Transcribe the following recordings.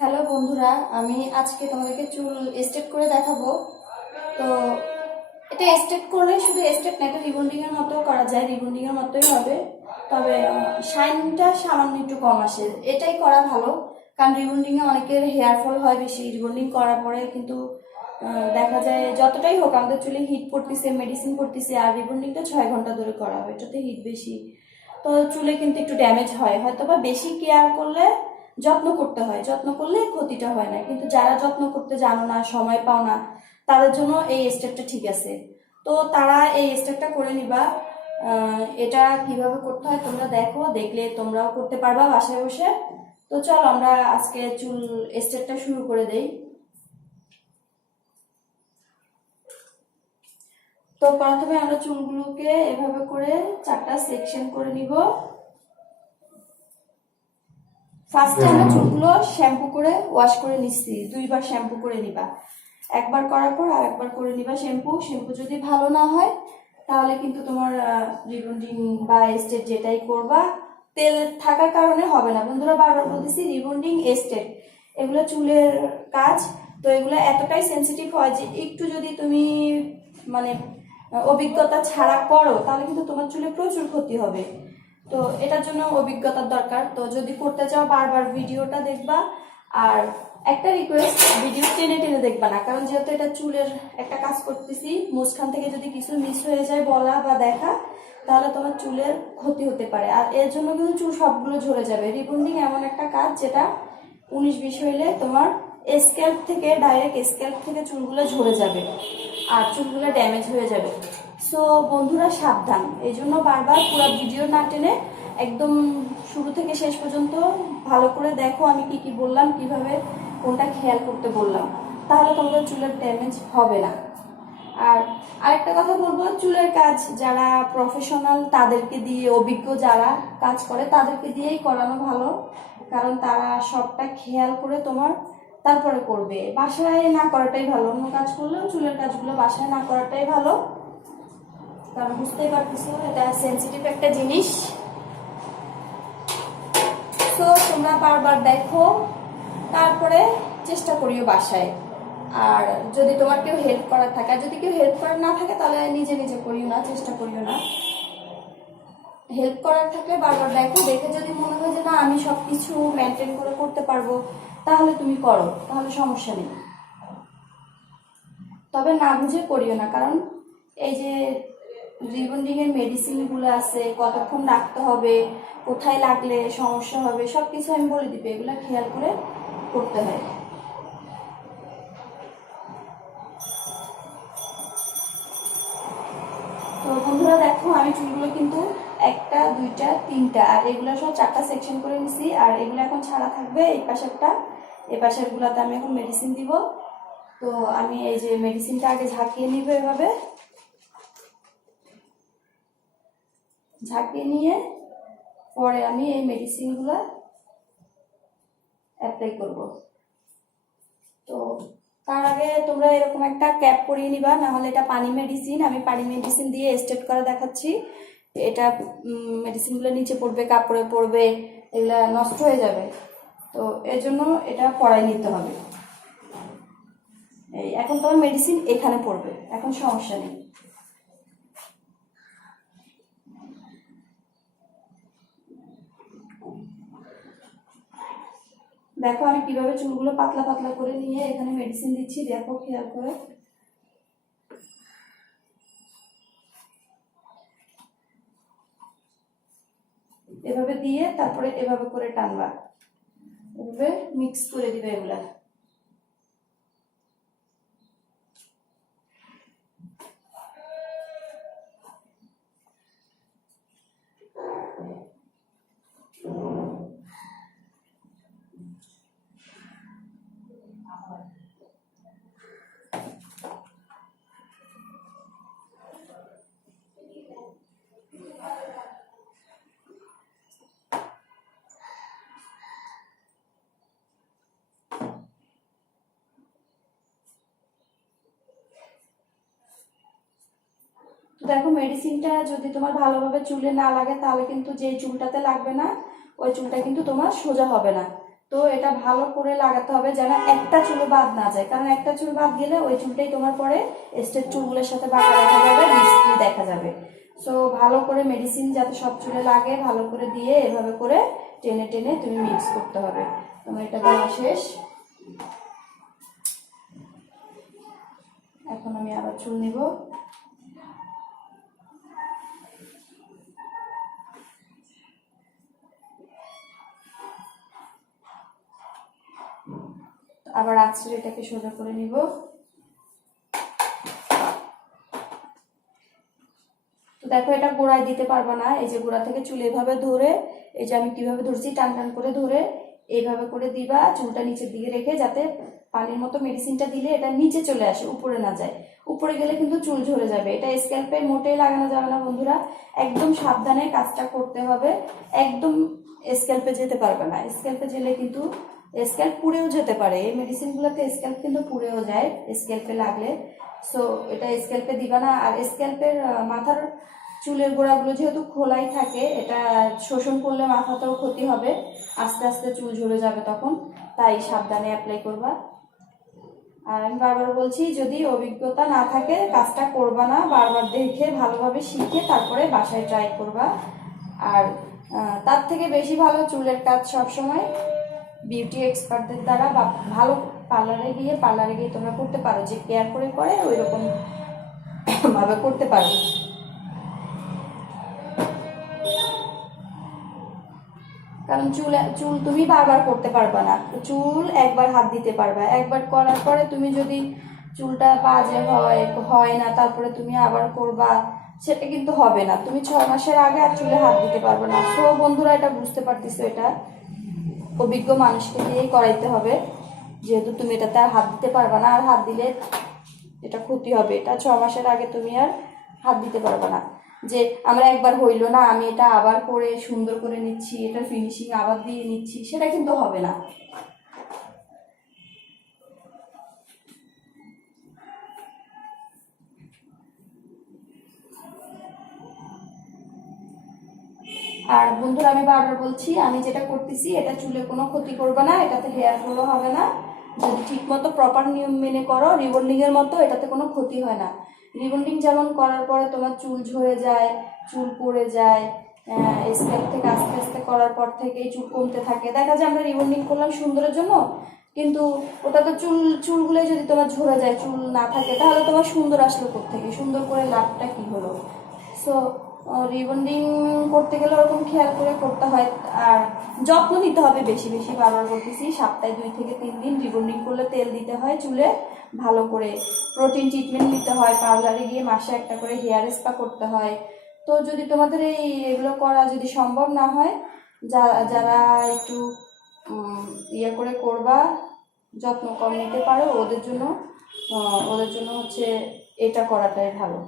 Hello বন্ধুরা, আমি আজকে তোমাদেরকে চুল স্ট্রেট করে দেখাবো। তো এটা স্ট্রেট করলে শুধু স্ট্রেট না, এটা রিবন্ডিংয়ের মতো করা যায়, রিবন্ডিংয়ের মতোই হবে, তবে শাইনটা সামান্য একটু কম আসে। এটাই করা ভালো, কারণ রিবন্ডিংয়ে অনেকের হেয়ার ফল হয় বেশি। রিবন্ডিং করার পরে কিন্তু দেখা যায় যতটাই হোক আমাদের চুলে হিট পড়তেছে, মেডিসিন পড়তেছে, আর রিবন্ডিংটা 6 ঘন্টা ধরে করা হবে, এটাতে হিট বেশি, তো চুলে কিন্তু একটু ড্যামেজ হয়। হয়তো বা বেশি কেয়ার করলে, যত্ন করতে হয়, যত্ন করলে ক্ষতিটা হয় না, কিন্তু যারা যত্ন করতে জানো না, সময় পাও না, তাদের জন্য এই স্টেপটা ঠিক আছে। তো তারা এই স্টেপটা করে নিবা। এটা কিভাবে করতে হয় তোমরা দেখো, দেখলে তোমরাও করতে পারবা বাসায় বসে। তো চলো আমরা আজকে চুল স্টেপটা শুরু করে দেই। তো প্রথমে আমরা চুলগুলোকে এভাবে করে 4টা সেকশন করে নিব। ফার্স্টে আমরা চুলগুলো শ্যাম্পু করে ওয়াশ করে নিচ্ছি, 2বার শ্যাম্পু করে নিবা। একবার করার পর আরেকবার করে নিবা শ্যাম্পু। শ্যাম্পু যদি ভালো না হয় তাহলে কিন্তু তোমার রিবন্ডিং বা স্ট্রেট যেটাই করবা, তেল থাকার কারণে হবে না। বন্ধুরা, বারবার বলতেছি, রিবন্ডিং স্ট্রেট এগুলো চুলের কাজ। তো এগুলো এতটাই সেন্সিটিভ হয় যে একটু যদি তুমি মানে অভিজ্ঞতা ছাড়া করো তাহলে কিন্তু তোমার চুলে প্রচুর ক্ষতি হবে। তো এটার জন্য অভিজ্ঞতার দরকার। তো যদি করতে চাও বারবার ভিডিওটা দেখবা। আর একটা রিকোয়েস্ট, ভিডিও টেনে টেনে দেখবা না, কারণ যেহেতু এটা চুলের একটা কাজ করতেছি, মুসখান থেকে যদি কিছু মিস হয়ে যায় বলা বা দেখা, তাহলে তোমার চুলের ক্ষতি হতে পারে। আর এর জন্য কিন্তু চুল সবগুলো ঝরে যাবে। রিবন্ডিং এমন একটা কাজ যেটা 19-20 হইলে তোমার স্ক্যাল্প থেকে, ডাইরেক্ট স্ক্যাল্প থেকে চুলগুলো ঝরে যাবে আর চুলগুলো ড্যামেজ হয়ে যাবে। সো বন্ধুরা সাবধান, এই জন্য বারবার পুরো ভিডিও না টেনে একদম শুরু থেকে শেষ পর্যন্ত ভালো করে দেখো আমি কি কি বললাম, কিভাবে কোনটা খেয়াল করতে বললাম, তাহলে তোমাদের চুলের ড্যামেজ হবে না। আর আরেকটা কথা বলবো, চুলের কাজ যারা প্রফেশনাল তাদেরকে দিয়ে, অভিজ্ঞ যারা কাজ করে তাদেরকে দিয়েই করানো ভালো, কারণ তারা সবটা খেয়াল করে তোমার তারপরে করবে। বাসায় না করাটাই ভালো, অন্য কাজ করলেও চুলের কাজগুলো বাসায় না করাটাই ভালো, কারণ বুঝতেই পারতেছো এটা সেন্সিটিভ একটা জিনিস। তো তোমরা বারবার দেখো, তারপরে চেষ্টা করিও বাসায়। আর যদি তোমার কেউ হেল্প করার থাকে, আর যদি কেউ হেল্প করার না থাকে তাহলে নিজে নিজে করিও না, চেষ্টা করিও না। হেল্প করার থাকলে বারবার দেখো, দেখে যদি মনে হয় যে না আমি সবকিছু মেনটেন করে করতে পারবো, তাহলে তুমি করো, তাহলে সমস্যা নেই। তবে না বুঝে করিও না, কারণ এই যে রিবন্ডিং এর মেডিসিনগুলো আছে, কতক্ষণ রাখতে হবে, কোথায় লাগলে সমস্যা হবে, সবকিছু আমি বলে দিবে, এগুলো খেয়াল করে করতে হয়। তো বন্ধুরা দেখো, আমি চুলগুলো কিন্তু 1টা 2টা 3টা আর এগুলো সব 4টা সেকশন করে নিছি। আর এগুলো এখন ছাড়া থাকবে, এই পাশেরটা, এই পাশেরগুলোতে আমি এখন মেডিসিন দিব। তো আমি এই যে মেডিসিনটা আগে ঝাঁকিয়ে নিব, এভাবে ঝাঁকিয়ে নিয়ে পরে আমি এই মেডিসিনগুলো অ্যাপ্লাই করব। তো তার আগে তোমরা এরকম একটা ক্যাপ পরিয়ে নিবা, না হলে এটা পানি মেডিসিন, আমি পানি মেডিসিন দিয়ে স্টেট করে দেখাচ্ছি। এটা মেডিসিনগুলো নিচে পড়বে, কাপড়ে পড়বে, এগুলা নষ্ট হয়ে যাবে। তো এর জন্য এটা পরাই নিতে হবে। এই এখন তোমার মেডিসিন এখানে পড়বে, এখন সমস্যা নেই। দেখো আমি কিভাবে চুলগুলো পাতলা পাতলা করে নিয়ে এখানে মেডিসিন দিচ্ছি, দেখো খেয়াল করে। এভাবে দিয়ে তারপরে এভাবে করে টানবা, এভাবে মিক্স করে দিবে এগুলা। দেখো মেডিসিনটা যদি তোমার ভালোভাবে চুলে না লাগে তাহলে কিন্তু যে চুলটাতে লাগবে না ওই চুলটা কিন্তু তোমার সোজা হবে না। তো এটা ভালো করে লাগাতে হবে যেন একটা চুল বাদ না যায়, কারণ একটা চুল বাদ গেলে ওই চুলটাই তোমার পরে স্ট্রেট চুলগুলোর সাথে বাঁকা দেখা যাবে, বিশ্রী দেখা যাবে। সো ভালো করে মেডিসিন যাতে সব চুলে লাগে ভালো করে দিয়ে এভাবে করে টেনে টেনে তুমি মিক্স করতে হবে। তোমার এটা দেওয়া শেষ। এখন আমি আবার চুল নিব। আবার আঁচড়ে এটাকে সোজা করে নিব। তো দেখো এটা গোড়ায় দিতে পারবে না, এই যে গোড়া থেকে চুল এভাবে ধরে, এই যে আমি কিভাবে ধরছি টান টান করে ধরে এইভাবে করে দিবা, চুলটা নিচের দিকে রেখে, যাতে পানির মতো মেডিসিনটা দিলে এটা নিচে চলে আসে, উপরে না যায়। উপরে গেলে কিন্তু চুল ঝরে যাবে। এটা স্ক্যাল্পে মোটেই লাগানো যাবে না বন্ধুরা, একদম সাবধানে কাজটা করতে হবে। একদম স্ক্যাল্পে যেতে পারবে না, স্ক্যাল্পে গেলে কিন্তু স্ক্যাল্প পুড়েও যেতে পারে। এই মেডিসিনগুলোতে স্ক্যাল্প কিন্তু পুড়েও যায় স্ক্যাল্পে লাগলে। সো এটা স্ক্যাল্পে দিবা না। আর স্ক্যাল্পের মাথার চুলের গোড়াগুলো যেহেতু খোলাই থাকে, এটা শোষণ করলে মাথাতেও ক্ষতি হবে, আস্তে আস্তে চুল ঝরে যাবে তখন, তাই সাবধানে অ্যাপ্লাই করবা। আর আমি বারবার বলছি, যদি অভিজ্ঞতা না থাকে কাজটা করবা না, বারবার দেখে ভালোভাবে শিখে তারপরে বাসায় ট্রাই করবা। আর তার থেকে বেশি ভালো চুলের কাজ সবসময় বিউটি এক্সপার্টদের দ্বারা বা ভালো পার্লারে গিয়ে তোমরা করতে পারো, যে কেয়ার করে ওই রকম ভাবে করতে পারো। কারণ চুল তুমি বারবার করতে পারবা না, চুল একবার হাত দিতে পারবা, একবার করার পরে তুমি যদি চুলটা বাজে হয় না, তারপরে তুমি আবার করবা, সেটা কিন্তু হবে না। তুমি 6 মাসের আগে আর চুলে হাত দিতে পারবে না। সো বন্ধুরা এটা বুঝতে পারতেছো, এটা অভিজ্ঞ মানুষকে দিয়েই করাইতে হবে, যেহেতু তুমি এটাতে আর হাত দিতে পারবে না, আর হাত দিলে এটা ক্ষতি হবে। এটা 6 মাসের আগে তুমি আর হাত দিতে পারবে না, যে আমরা একবার হইলো না আমি এটা আবার করে সুন্দর করে নিচ্ছি, এটা ফিনিশিং আবার দিয়ে নিচ্ছি, সেটা কিন্তু হবে না। আর বন্ধুরা আমি বারবার বলছি, আমি যেটা করতেছি এটা চুলে কোনো ক্ষতি করবে না, এটাতে হেয়ার ফলও হবে না। যদি ঠিক মতো প্রপার নিয়ম মেনে করো, রিবন্ডিং এর মতো এটাতে কোনো ক্ষতি হয় না। রিবন্ডিং যেমন করার পরে তোমার চুল ঝরে যায়, চুল পড়ে যায়, স্ক্যাল্প থেকে আস্তে আস্তে করার পর থেকেই চুল কমতে থাকে। দেখা যায় আমরা রিবন্ডিং করলাম সুন্দরের জন্য, কিন্তু ওটা তো চুলগুলো যদি তোমার ঝরে যায়, চুল না থাকে, তাহলে তোমার সুন্দর আসলো কোত্থেকে? সুন্দর করে লাভটা কি হলো? সো রিবন্ডিং করতে গেলে ওরকম খেয়াল করে করতে হয়। আর যত্ন নিতে হবে বেশি বেশি, বারবার বলতেছি, সপ্তাহে 2 থেকে 3 দিন রিবন্ডিং করলে তেল দিতে হয় চুলে, ভালো করে প্রোটিন ট্রিটমেন্ট নিতে হয়, পার্লারে গিয়ে মাসে একটা করে হেয়ার স্পা করতে হয়। তো যদি তোমাদের এগুলো করা যদি সম্ভব না হয়, যারা একটু ইয়ে করে করবা, যত্ন কম নিতে পারো, ওদের জন্য হচ্ছে এটা করাটাই ভালো।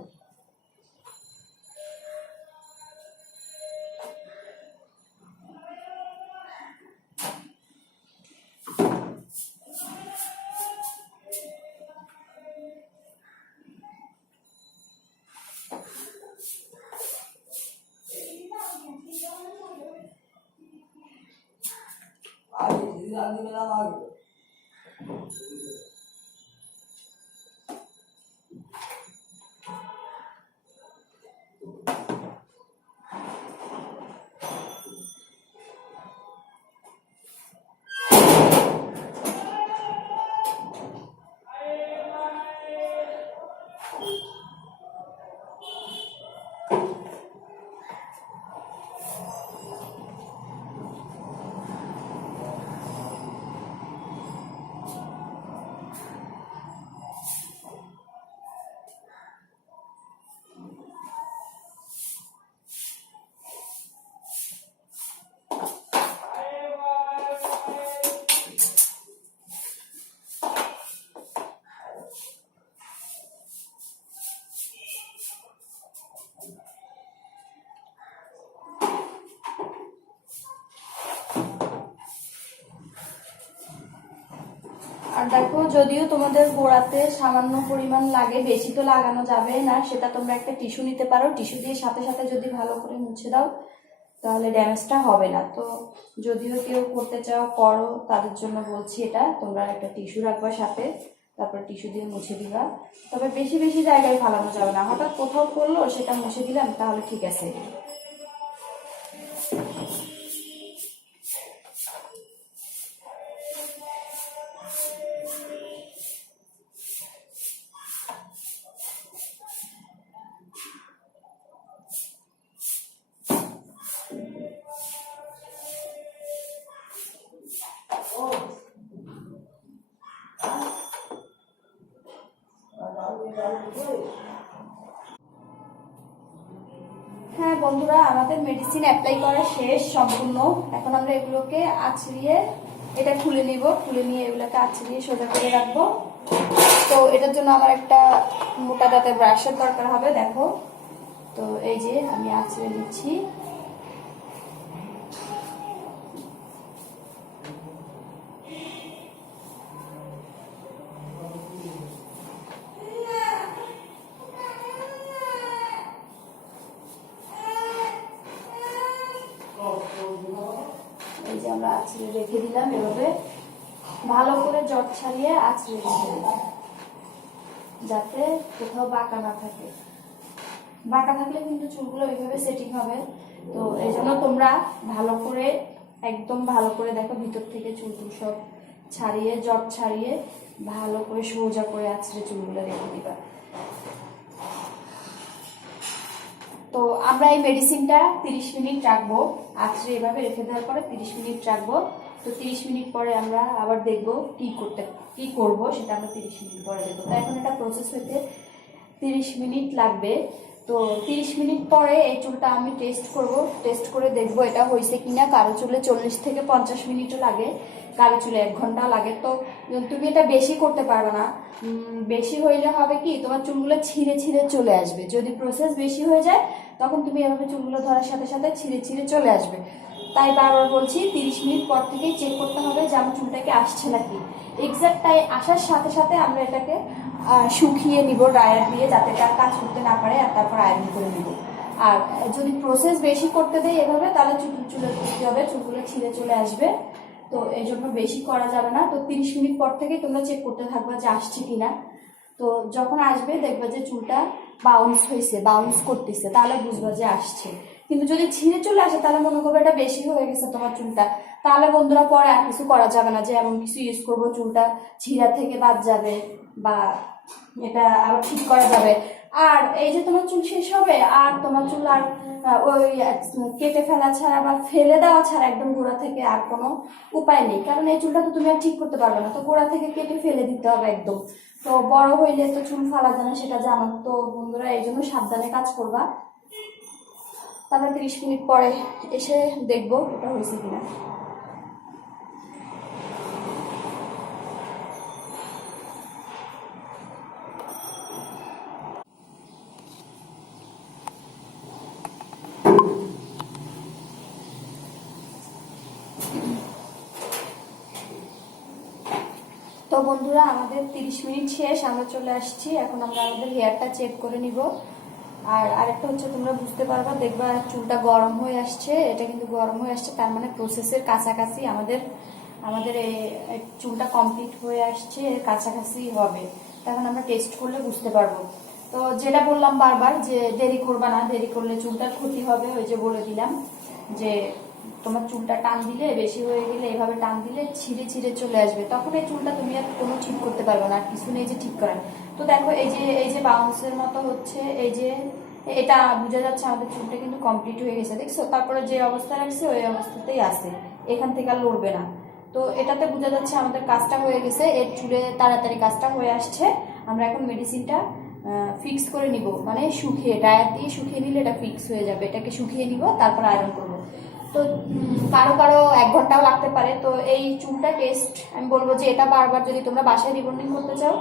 আর দেখো, যদিও তোমাদের গোড়াতে সামান্য পরিমাণ লাগে, বেশি তো লাগানো যাবে না, সেটা তোমরা একটা টিস্যু নিতে পারো, টিস্যু দিয়ে সাথে সাথে যদি ভালো করে মুছে দাও তাহলে ড্যামেজটা হবে না। তো যদিও কেউ করতে চাও করো, তাদের জন্য বলছি এটা, তোমরা একটা টিস্যু রাখবা সাথে, তারপর টিস্যু দিয়ে মুছে দিবা। তবে বেশি বেশি জায়গায় ফালানো যাবে না, হঠাৎ কোথাও করলো সেটা মুছে দিলাম তাহলে ঠিক আছে। হ্যাঁ বন্ধুরা, আমাদের মেডিসিন অ্যাপ্লাই করা শেষ সম্পূর্ণ। এখন আমরা এগুলোকে আছড়িয়ে এটা খুলে নিব, খুলে নিয়ে এগুলোকে আছড়িয়ে সোজা করে রাখবো। তো এটার জন্য আমার একটা মোটা দাঁতের ব্রাশের দরকার হবে। দেখো, তো এই যে আমি আছড়ে নিচ্ছি। এই যে আমরা আছড়ে রেখে দিলাম, এভাবে ভালো করে জট ছাড়িয়ে আছড়ে রেখে দিলাম, যাতে কোথাও বাঁকা না থাকে। বাঁকা থাকলে কিন্তু চুলগুলো এইভাবে সেটিং হবে। তো এই জন্য তোমরা ভালো করে, একদম ভালো করে দেখো, ভিতর থেকে চুলগুলো সব ছাড়িয়ে, জট ছাড়িয়ে ভালো করে সোজা করে আছড়ে চুলগুলো রেখে দিবা। তো আমরা এই মেডিসিনটা 30 মিনিট রাখবো, আছড়ে এভাবে রেখে দেওয়ার পরে 30 মিনিট রাখবো। তো 30 মিনিট পরে আমরা আবার দেখবো কি করব, সেটা আমরা 30 মিনিট পরে দেখবো। তো এখন এটা প্রসেস হইতে 30 মিনিট লাগবে। তো 30 মিনিট পরে এই চুলটা আমি টেস্ট করব, টেস্ট করে দেখবো এটা হয়েছে কিনা। কারো চুলে 40 থেকে 50 মিনিটও লাগে, কারো চুলে 1 ঘন্টা লাগে। তো তুমি এটা বেশি করতে পারবে না, বেশি হইলে হবে কি, তোমার চুলগুলো ছিঁড়ে ছিঁড়ে চলে আসবে। যদি প্রসেস বেশি হয়ে যায় তখন তুমি এভাবে চুলগুলো ধরার সাথে সাথে ছিঁড়ে ছিঁড়ে চলে আসবে। তাই বারবার বলছি, 30 মিনিট পর থেকেই চেক করতে হবে যে আমার চুলটাকে আসছে নাকি। এক্সাক্ট টাইম আসার সাথে সাথে আমরা এটাকে শুকিয়ে নিব ড্রায়ার দিয়ে, যাতে এটা কাজ করতে না পারে, আর তারপর আয়রন করে নিব। আর যদি প্রসেস বেশি করতে দেয় এভাবে, তাহলে চুলের ক্ষতি হবে, চুলগুলো ছিঁড়ে চলে আসবে। তো এই জন্য বেশি করা যাবে না। তো 30 মিনিট পর থেকে তোমরা চেক করতে থাকবা যে আসছে কিনা। তো যখন আসবে দেখবা যে চুলটা বাউন্স হয়েছে, বাউন্স করতেছে, তাহলে বুঝবা যে আসছে। কিন্তু যদি ছিঁড়ে চলে আসে তাহলে মনে করবে এটা বেশি হয়ে গেছে তোমার চুলটা, তাহলে বন্ধুরা পরে আর কিছু করা যাবে না, যে এমন কিছু ইউজ করবো চুলটা ছিঁড়া থেকে বাদ যাবে বা এটা আবার ঠিক করা যাবে। আর এই যে তোমার চুল শেষ হবে, আর তোমার চুল আর ওই কেটে ফেলা ছাড়া বা ফেলে দেওয়া ছাড়া একদম গোড়া থেকে আর কোনো উপায় নেই। কারণ এই চুলটা তো তুমি আর ঠিক করতে পারবে না, তো গোড়া থেকে কেটে ফেলে দিতে হবে একদম। তো বড় হইলে তো চুল ফালা যায় না, সেটা জানো। তো বন্ধুরা এই জন্য সাবধানে কাজ করবা। তারপরে 30 মিনিট পরে এসে দেখবো এটা হয়েছে কিনা। তো বন্ধুরা, আমাদের 30 মিনিট শেষ, আমরা চলে আসছি। এখন আমরা আমাদের হেয়ারটা চেক করে নিব। আর আরেকটা হচ্ছে, তোমরা বুঝতে পারবা, দেখবা চুলটা গরম হয়ে আসছে, এটা কিন্তু গরম হয়ে আসছে, তার মানে প্রসেসের কাছাকাছি আমাদের আমাদের এই চুলটা কমপ্লিট হয়ে আসছে, এর কাছাকাছি হবে। তখন আমরা টেস্ট করলে বুঝতে পারবো। তো যেটা বললাম বারবার, যে দেরি করবা না, দেরি করলে চুলটার ক্ষতি হবে। ওই যে বলে দিলাম যে তোমার চুলটা টান দিলে, বেশি হয়ে গেলে এভাবে টান দিলে ছিঁড়ে ছিঁড়ে চলে আসবে, তখন এই চুলটা তুমি আর কোনো ঠিক করতে পারবে না, আর কিছু নেই যে ঠিক করার। তো দেখো, এই যে বাউন্সের মতো হচ্ছে, এই যে এটা বোঝা যাচ্ছে আমাদের চুলটা কিন্তু কমপ্লিট হয়ে গেছে, দেখছো। তারপরে যে অবস্থা রাখছে ওই অবস্থাতেই আছে, এখান থেকে আর লড়বে না। তো এটাতে বোঝা যাচ্ছে আমাদের কাজটা হয়ে গেছে, এর চুলে তাড়াতাড়ি কাজটা হয়ে আসছে। আমরা এখন মেডিসিনটা ফিক্স করে নিব, মানে শুকিয়ে, ড্রায়ার দিয়ে শুকিয়ে নিলে এটা ফিক্স হয়ে যাবে। এটাকে শুকিয়ে নিব, তারপর আয়রন করব। তো কারো কারো 1 ঘন্টাও লাগতে পারে। তো এই চুলটা টেস্ট আমি বলবো যে এটা বারবার যদি তোমরা বাসায় রিবন্ডিং করতে চাও,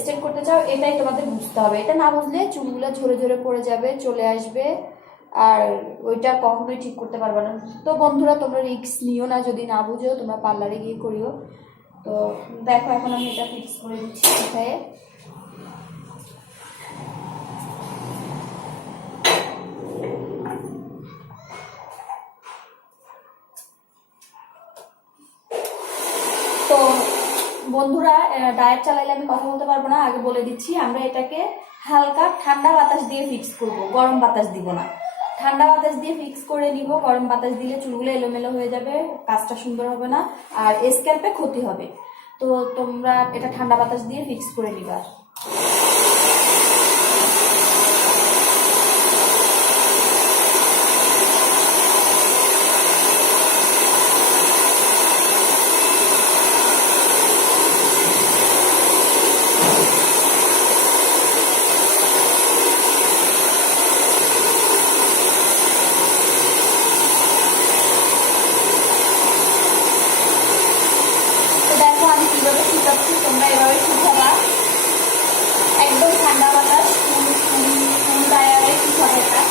স্ট্রেট করতে চাও, এটাই তোমাদের বুঝতে হবে। এটা না বুঝলে চুলগুলো ঝরে ঝরে পড়ে যাবে, চলে আসবে, আর ওইটা কখনোই ঠিক করতে পারবে না। তো বন্ধুরা, তোমরা রিস্ক নিও না, যদি না বুঝো তোমরা পার্লারে গিয়ে করিও। তো দেখো এখন আমি এটা ফিক্স করে দিচ্ছি কোথায়। তো বন্ধুরা, ডায়েট চালাইলে আমি কথা বলতে পারবো না, আগে বলে দিচ্ছি। আমরা এটাকে হালকা ঠান্ডা বাতাস দিয়ে ফিক্স করব, গরম বাতাস দিব না। ঠান্ডা বাতাস দিয়ে ফিক্স করে নিব। গরম বাতাস দিলে চুলগুলো এলোমেলো হয়ে যাবে, কাজটা সুন্দর হবে না, আর স্ক্যাল্পে ক্ষতি হবে। তো তোমরা এটা ঠান্ডা বাতাস দিয়ে ফিক্স করে নিবা। আমি কিভাবে শুকাচ্ছি, তোমরা এভাবে শুকাবা। একদম ঠান্ডা বাতাস ফুল ডায়ারে শুকাবে এটা।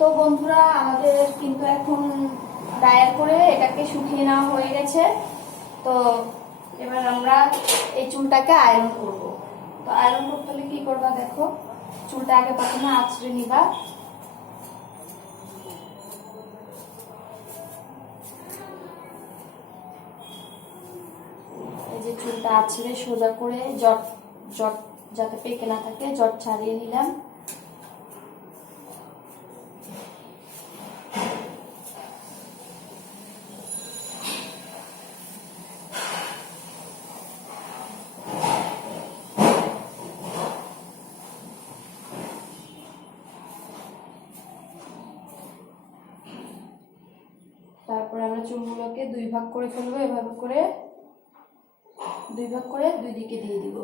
তো বন্ধুরা, আমাদের কিন্তু এখন ড্রায়ার করে এটাকে শুকিয়ে নেওয়া হয়ে গেছে। তো এবার আমরা এই চুলটাকে আয়রন করব। তো আয়রন করতে হলে কি করবা দেখো, চুলটা আগে প্রথমে আঁচড়ে নিবা। এই যে চুলটা আঁচড়ে সোজা করে জট জট যাতে পেকে না থাকে জট ছাড়িয়ে নিলাম। তারপরে আমরা চুলগুলোকে দুই ভাগ করে ফেলবো, এভাবে করে দুই ভাগ করে দুই দিকে দিয়ে দিব।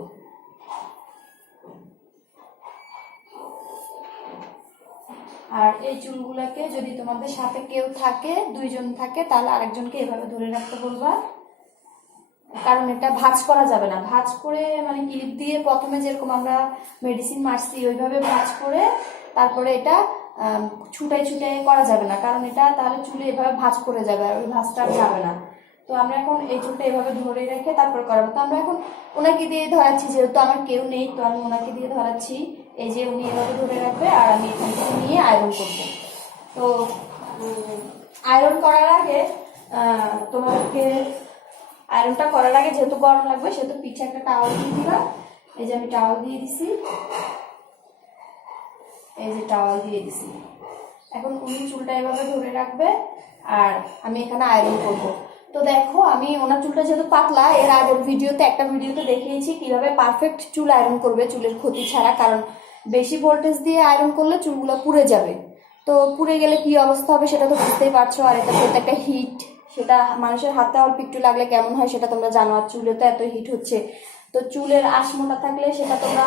আর এই চুলগুলোকে যদি তোমাদের সাথে কেউ থাকে, দুইজন থাকে, তাহলে আরেকজনকে এভাবে ধরে রাখতে বলবা, কারণ এটা ভাঁজ করা যাবে না। ভাঁজ করে মানে ক্লিপ দিয়ে প্রথমে যেরকম আমরা মেডিসিন মারছি ওইভাবে ভাঁজ করে তারপরে এটা ছুটাই ছুটাই করা যাবে না, কারণ এটা তাহলে চুলে এভাবে ভাঁজ করে যাবে আর ওই ভাঁজটা যাবে না। তো আমরা এখন এই চুলটা এভাবে ধরে রেখে তারপরে করাবো। তো আমরা এখন ওনাকে দিয়ে ধরাচ্ছি, যেহেতু আমার কেউ নেই তো আমি ওনাকে দিয়ে ধরাচ্ছি। এই যে উনি এভাবে ধরে রাখবে আর আমি এখান থেকে নিয়ে আয়রন করবো। তো আয়রন করার আগে তোমাকে আয়রনটা করার আগে যেহেতু গরম লাগবে সেহেতু পিঠে একটা টাওয়াল দিয়ে দিবা। এই যে আমি টাওয়াল দিয়ে দিছি, এই যে টাওয়াল দিয়ে দিছি। এখন উনি চুলটা এভাবে ধরে রাখবে আর আমি এখানে আয়রন করব। তো দেখো আমি ওনার চুলটা যেহেতু পাতলা, এর আগের একটা ভিডিওতে দেখিয়েছি কিভাবে পারফেক্ট চুল আয়রন করবে চুলের ক্ষতি ছাড়া, কারণ বেশি ভোল্টেজ দিয়ে আয়রন করলে চুলগুলো পুড়ে যাবে। তো পুড়ে গেলে কি অবস্থা হবে সেটা তো বুঝতেই পারছো। আর এটা একটা হিট, সেটা মানুষের হাতে অল্প একটু লাগলে কেমন হয় সেটা তোমরা জানো। আর চুলে তো এত হিট হচ্ছে, তো চুলের আঁশমোটা থাকলে সেটা তোমরা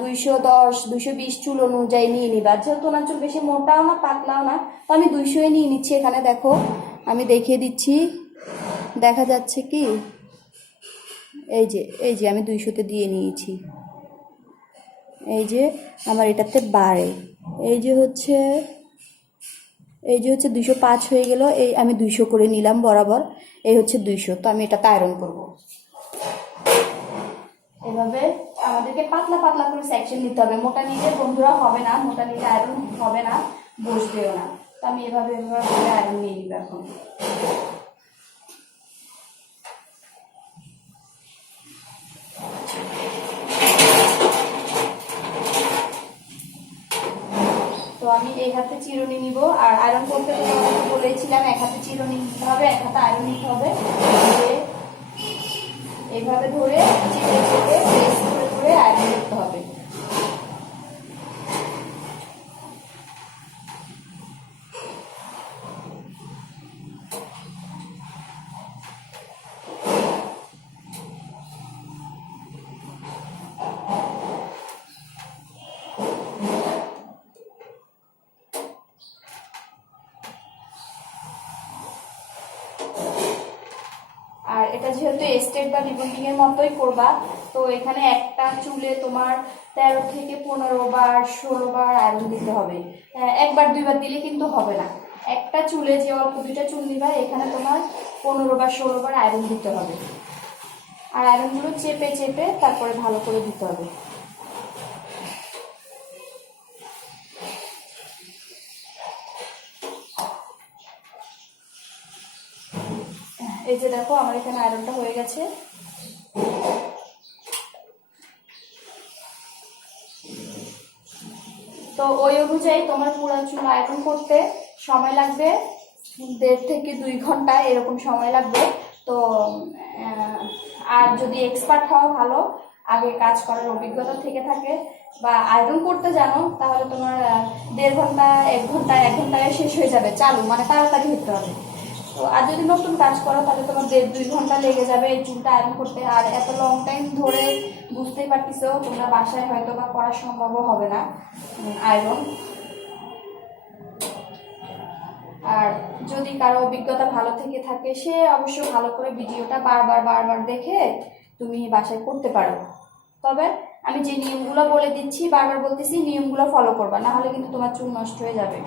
210 220 চুল অনুযায়ী নিয়ে নিবা। যেহেতু ওনার চুল বেশি মোটাও না পাতলাও না, তো আমি 200 নিয়ে নিচ্ছি। এখানে দেখো আমি দেখিয়ে দিচ্ছি, দেখা যাচ্ছে কি, এই যে আমি 200-তে দিয়ে নিয়েছি। এই যে আমার এটাতে বাড়ে, এই যে হচ্ছে 205 হয়ে গেল। এই আমি 200 করে নিলাম বরাবর, এই হচ্ছে 200। তো আমি এটাতে আয়রন করব। এভাবে আমাদেরকে পাতলা পাতলা করে সেকশন নিতে হবে। মোটা নিলে বন্ধুরা হবে না, মোটা নিলে আয়রন হবে না, বসবেও না। তো আমি এভাবে করে আয়রন নিয়ে নিব এখন। তো আমি এই হাতে চিরুনি নিব, আর আয়রন করতে বলেছিলাম এক হাতে চিরুনি নিতে হবে, এক হাতে আয়রন নিতে হবে। এইভাবে ধরে চিপে চিপে প্রেস করে করে আয়রন করতে হবে। আর এটা যেহেতু স্টেট বা রিবন্ডিং এর মতোই করবা, তো এখানে একটা চুলে তোমার 13 থেকে 15 বার 16 বার আয়রন দিতে হবে। একবার দুইবার দিলে কিন্তু হবে না। একটা চুলে যে অল্প দুইটা চুল নিবা, এখানে তোমার 15 বার 16 বার আয়রন দিতে হবে। আর আয়রনগুলো চেপে চেপে তারপরে ভালো করে দিতে হবে। এই যে দেখো আমার এখানে আয়রনটা হয়ে গেছে। তো ওই অনুযায়ী তোমার পুরো চুল আয়রন করতে সময় লাগবে 1.5 থেকে 2 ঘন্টা এরকম সময় লাগবে। তো আর যদি এক্সপার্ট হও, ভালো আগে কাজ করার অভিজ্ঞতা থেকে থাকে বা আয়রন করতে জানো, তাহলে তোমার 1.5 ঘন্টা 1 ঘন্টায় শেষ হয়ে যাবে চালু, মানে তাড়াতাড়ি হতে হবে। তো আর যদি নতুন কাজ করো তাহলে তোমার 1.5-2 ঘন্টা লেগে যাবে এই চুলটা আয়রন করতে। আর এত লং টাইম ধরে বুঝতেই পারতেছো তোমরা বাসায় হয়তো বা করা সম্ভবও হবে না আয়রন। আর যদি কারো অভিজ্ঞতা ভালো থেকে থাকে, সে অবশ্য ভালো করে ভিডিওটা বারবার দেখে তুমি বাসায় করতে পারো। তবে আমি যে নিয়মগুলো বলে দিচ্ছি, বারবার বলতেছি, নিয়মগুলো ফলো করবা, না হলে কিন্তু তোমার চুল নষ্ট হয়ে যাবে।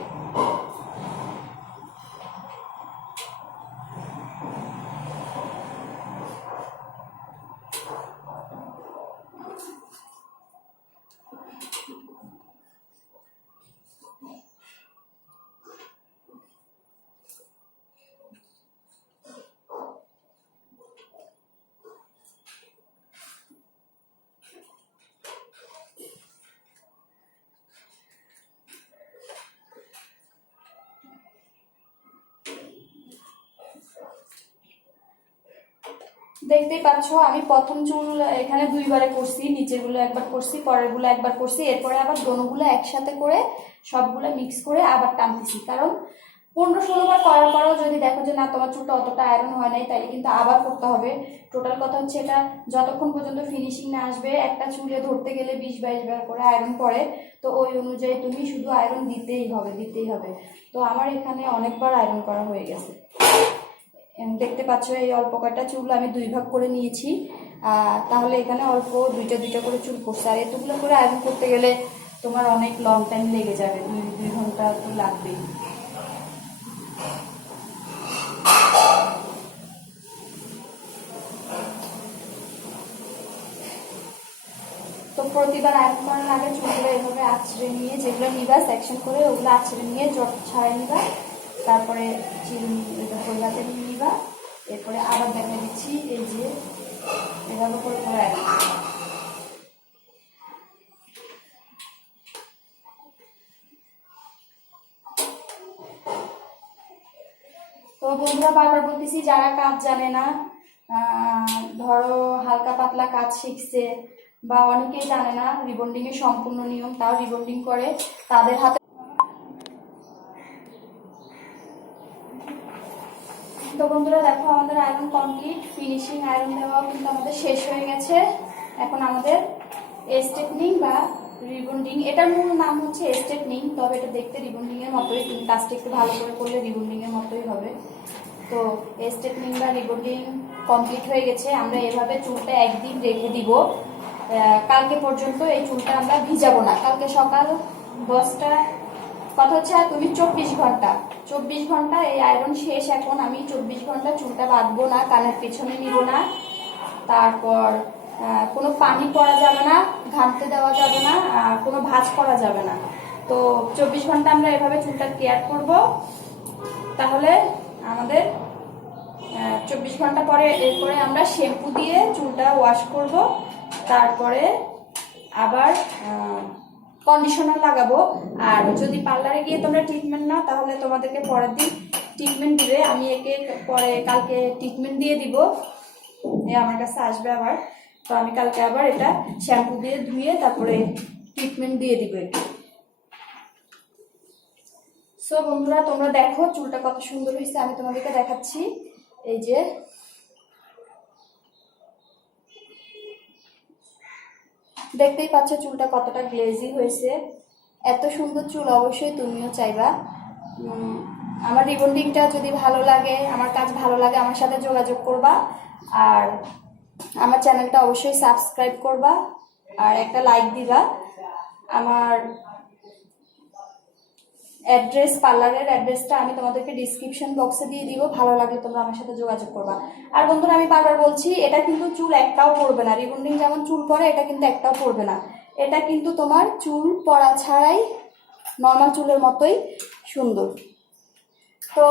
দেখতেই পাচ্ছ আমি প্রথম চুল এখানে 2 বারে করছি, নিচের গুলো একবার করছি, পরের গুলো একবার করছি, এরপরে আবার দোনোগুলো একসাথে করে সবগুলো মিক্স করে আবার টানতেছি। কারণ 15-16 বার করার পরেও যদি দেখো যে না তোমার চুলটা অতটা আয়রন হয় নাই, তাইলে কিন্তু আবার করতে হবে। টোটাল কথা হচ্ছে এটা যতক্ষণ পর্যন্ত ফিনিশিং না আসবে, একটা চুলে ধরতে গেলে 20-22 বার করে আয়রন পড়ে। তো ওই অনুযায়ী তুমি শুধু আয়রন দিতেই হবে। তো আমার এখানে অনেকবার আয়রন করা হয়ে গেছে। দেখতে পাচ্ছ এই অল্প কয়টা চুল আমি 2 ভাগ করে নিয়েছি, তাহলে এখানে অল্প দুইটা করে চুল পড়ছে। আর এতগুলো করে আয়রন করতে গেলে তোমার অনেক লং টাইম লেগে যাবে, 2 ঘন্টা তো লাগবেই। তো প্রতিবার আয়রন করার আগে চুলগুলো এভাবে আছড়ে নিয়ে, যেগুলো নিবা সেকশন করে ওগুলো আছড়ে নিয়ে জট ছাড়াই নিবা, তারপরে ওই হাতে নিয়ে নিবা। এরপরে আবার দেখা দিচ্ছি, এই যে এভাবে করে তোমরা তো বন্ধুরা, বারবার বলতেছি যারা কাজ জানে না, ধরো হালকা পাতলা কাজ শিখছে বা অনেকেই জানে না রিবন্ডিং এর সম্পূর্ণ নিয়ম, তাও রিবন্ডিং করে, তাদের হাতে। তো বন্ধুরা দেখো, আমাদের আয়রন কমপ্লিট, ফিনিশিং আয়রন দেওয়াও কিন্তু আমাদের শেষ হয়ে গেছে। এখন আমাদের স্টেপনিং বা রিবন্ডিং, এটার মূল নাম হচ্ছে স্টেপনিং, তবে এটা দেখতে রিবন্ডিং এর মতোই, তুমি কাজটা একটু ভালো করে করলে রিবন্ডিং এর মতোই হবে। তো স্টেপনিং বা রিবন্ডিং কমপ্লিট হয়ে গেছে। আমরা এভাবে চুলটা একদিন রেখে দিব, কালকে পর্যন্ত এই চুলটা আমরা ভিজাবো না। কালকে সকাল 10টা, কথা হচ্ছে আর তুমি 24 ঘন্টা এই আয়রন শেষ। এখন আমি 24 ঘন্টা চুলটা বাঁধবো না, কানের পেছনে নিব না, তারপর কোনো পানি পড়া যাবে না, ঘামতে দেওয়া যাবে না, কোনো ভাঁজ করা যাবে না। তো 24 ঘন্টা আমরা এভাবে চুলটা কেয়ার করব। তাহলে আমাদের 24 ঘন্টা পরে এরপরে আমরা শ্যাম্পু দিয়ে চুলটা ওয়াশ করব, তারপরে আবার কন্ডিশনার লাগাবো। আর যদি পার্লারে গিয়ে তোমরা ট্রিটমেন্ট নাও, তাহলে তোমাদেরকে পরের দিন ট্রিটমেন্ট দিবে। আমি একে পরে কালকে ট্রিটমেন্ট দিয়ে দিব, এ আমার কাছে আসবে আবার। তো আমি কালকে আবার এটা শ্যাম্পু দিয়ে ধুয়ে তারপরে ট্রিটমেন্ট দিয়ে দিব একে। সো বন্ধুরা, তোমরা দেখো চুলটা কত সুন্দর হয়েছে, আমি তোমাদেরকে দেখাচ্ছি। এই যে দেখতেই পাচ্ছ চুলটা কতটা গ্লেজি হয়েছে। এত সুন্দর চুল অবশ্যই তুমিও চাইবা। আমার রিবন্ডিংটা যদি ভালো লাগে, আমার কাজ ভালো লাগে, আমার সাথে যোগাযোগ করবা। আর আমার চ্যানেলটা অবশ্যই সাবস্ক্রাইব করবা আর একটা লাইক দিবা। আমার অ্যাড্রেস, পার্লারের অ্যাড্রেসটা আমি তোমাদেরকে ডিসক্রিপশন বক্সে দিয়ে দিব, ভালো লাগলে তোমরা আমার সাথে যোগাযোগ করবা। আর বন্ধুরা, আমি বারবার বলছি, এটা কিন্তু চুল একটাও পড়বে না। রিবন্ডিং যেমন চুল পড়ে, এটা কিন্তু একটাও পড়বে না। এটা কিন্তু তোমার চুল পড়া ছাড়াই নর্মাল চুলের মতোই সুন্দর। তো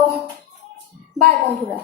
বাই বন্ধুরা।